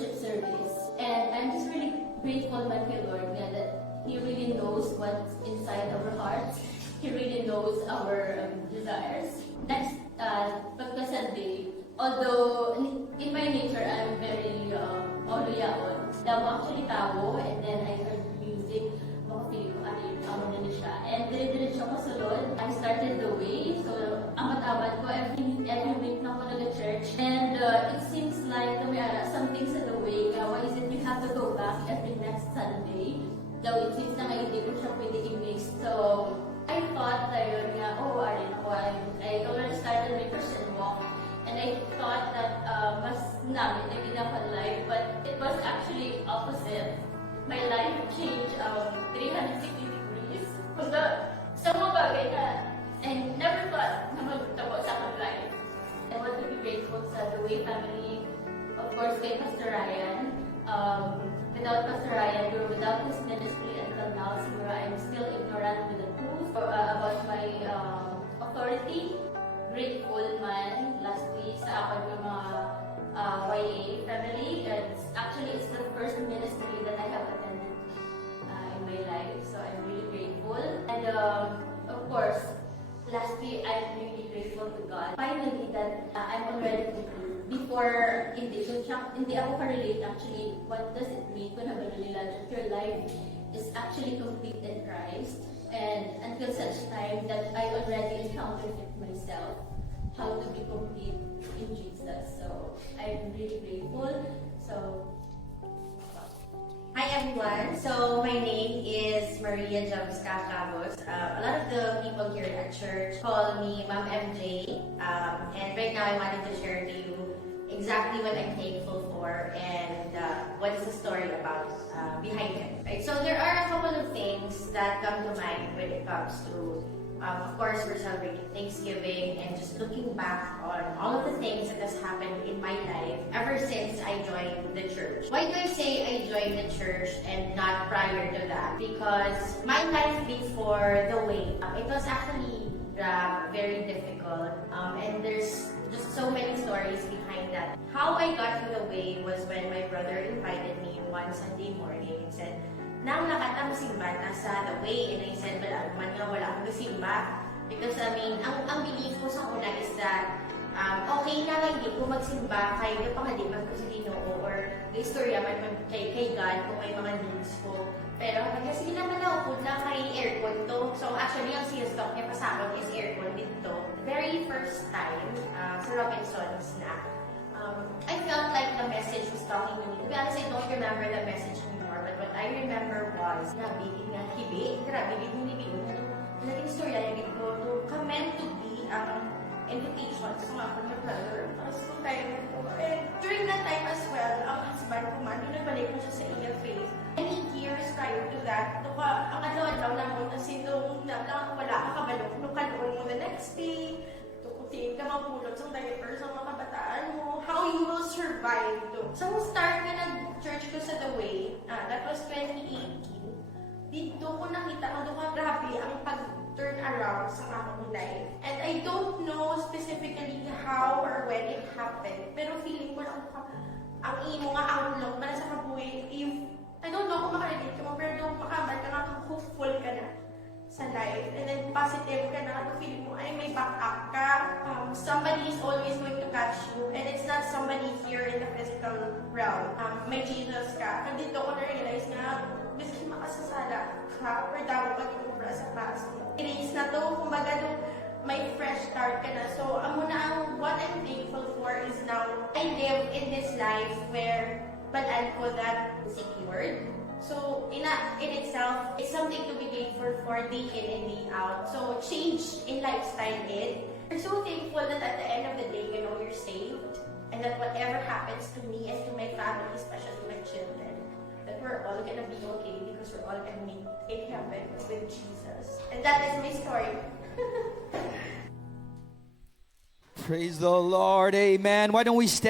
worship service. And I'm just really grateful, my Lord, that He really knows what's inside our hearts. He really knows our desires. Next pagka-Sunday, although in my nature I'm very maulayaon, daw actually tao, and then I heard music, mga feeling ko ano na siya. And dire-diretso ko sulod. I started the way, so amat-amat ko every week na ako nag-church. And it seems like may something sa the way. Why is it you have to go back every next Sunday? Though it seems na nga hindi ko siya pwede i-mix. So, I thought ayun nga, I already started my Christian walk. And I thought that mas namin na ginagawa life, but it was actually opposite. My life changed 360 degrees. Sa mga bagay na I never thought na magtabo sa aking life. I want to be grateful sa The Way family, of course kay Pastor Ryan. Without Pastor Ryan, without his ministry until now, siguro I'm still ignorant with the truth about my authority. Grateful man lastly sa ako ng mga YA family. Actually, it's the first ministry that I have attended in my life, so I'm really grateful. And of course, lastly, I'm really grateful to God. Finally, that I'm already complete. Before, hindi ako ka-relate actually, what does it mean kung nabalo nila that your life is actually complete in Christ. And until such time that I already encountered it myself, how to be complete in Jesus. So, I'm really grateful. So, hi everyone. So, my name is Maria Jamska Cabos. A lot of the people here at church call me Ma'am MJ. And right now I wanted to share to you exactly what I'm thankful for and what is the story about behind it. Right? So there are a couple of things that come to mind when it comes to, of course, we're celebrating Thanksgiving and just looking back on all of the things that has happened in my life ever since I joined the church. Why do I say I joined the church and not prior to that? Because my life before the way, it was actually very difficult, and there's just so many stories behind that. How I got to the way was when my brother invited me one Sunday morning and said, "Nang nakatang simba na sa the way," and I said, wala akong simba. Because ang belief ko sa una is that okay na lang hindi ko magsimba kahit yung pangalipag ko sa Ginoo or istorya man kay God kung may mga needs ko. Pero kasi naman ako na kay aircon to. So actually, ang sales talk niya pasakot is aircon dito. Very first time sa Robinsons na, I felt like the message was talking to me. To be honest, I don't remember the message anymore. But what I remember was, grabe nga hibi. Grabe din hibi. Naging istorya niya dito to comment to be ang invitation sa mga mga brother. Tapos kung tayo nito. And during that time as well, ang husband ko man, yung nagbalik mo siya sa iya faith. Many years prior to that, ang adlaw-adlaw na mo, tapos itong wala ka kabalok, nung kanoon mo the next day, tukutin ka mapulot sa diaper sa mga kabataan mo, how you will survive to. So, start ka nag-church ko sa The Way, that was 2018. Dito ko nakita ko grabe ang pag-turn around sa aking life. And I don't know specifically how or when it happened, pero feeling ko lang ang imo nga outlook para sa kabuhi, if I don't know kung makarelate ka mo, pero makabat ka nga, hopeful ka na sa life. And then positive ka na, feeling mo, ay may backup ka. Somebody is always going to catch you. And it's not somebody here in the physical realm. May Jesus ka. And dito ko na-realize nga, biskin makasasala ka, or daw ka tumubra sa past mo. Erase na to, kumbaga may fresh start ka na. So, what I'm thankful for is now, I live in this life where balaan ko that secured. So, in itself, it's something to be grateful for day in and day out. So, change in lifestyle did. We're so thankful that at the end of the day, you're saved. And that whatever happens to me and to my family, especially my children, that we're all gonna be okay because we're all gonna meet in heaven with Jesus. And that is my story. Praise the Lord. Amen. Why don't we stand?